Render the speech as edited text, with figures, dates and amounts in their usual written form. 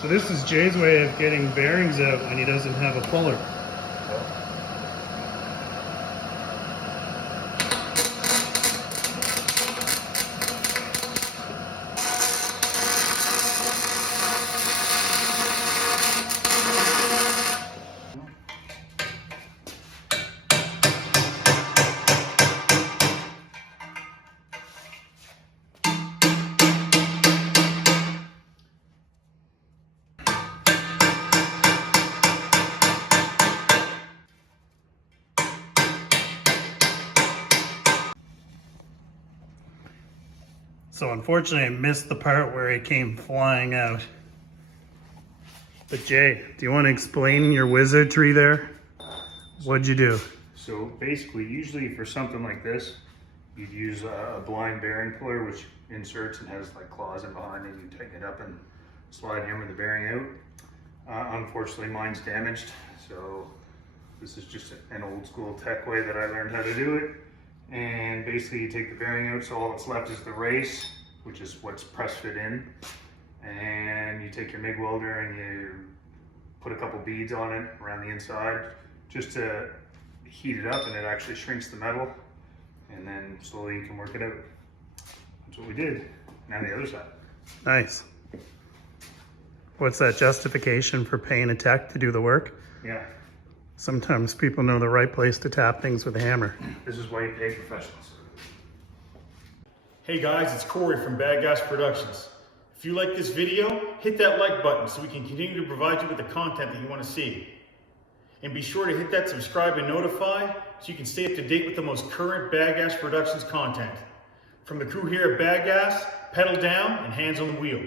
So this is Jay's way of getting bearings out when he doesn't have a puller. So unfortunately I missed the part where it came flying out. But Jay, do you want to explain your wizardry there? What'd you do? So basically, usually for something like this, you'd use a blind bearing puller, which inserts and has like claws in behind it. You tighten it up and slide hammer the bearing out. Unfortunately, mine's damaged, so this is just an old school tech way that I learned how to do it. And basically, you take the bearing out, so all that's left is the race, which is what's press fit in. And you take your MIG welder and you put a couple beads on it around the inside, just to heat it up, and it actually shrinks the metal. And then slowly you can work it out. That's what we did. Now the other side. Nice. What's that justification for paying a tech to do the work? Yeah. Sometimes people know the right place to tap things with a hammer. This is why you pay professionals. Hey guys, it's Corey from Bad Gas Productions. If you like this video, hit that like button so we can continue to provide you with the content that you want to see. And be sure to hit that subscribe and notify so you can stay up to date with the most current Bad Gas Productions content. From the crew here at Bad Gas, pedal down and hands on the wheel.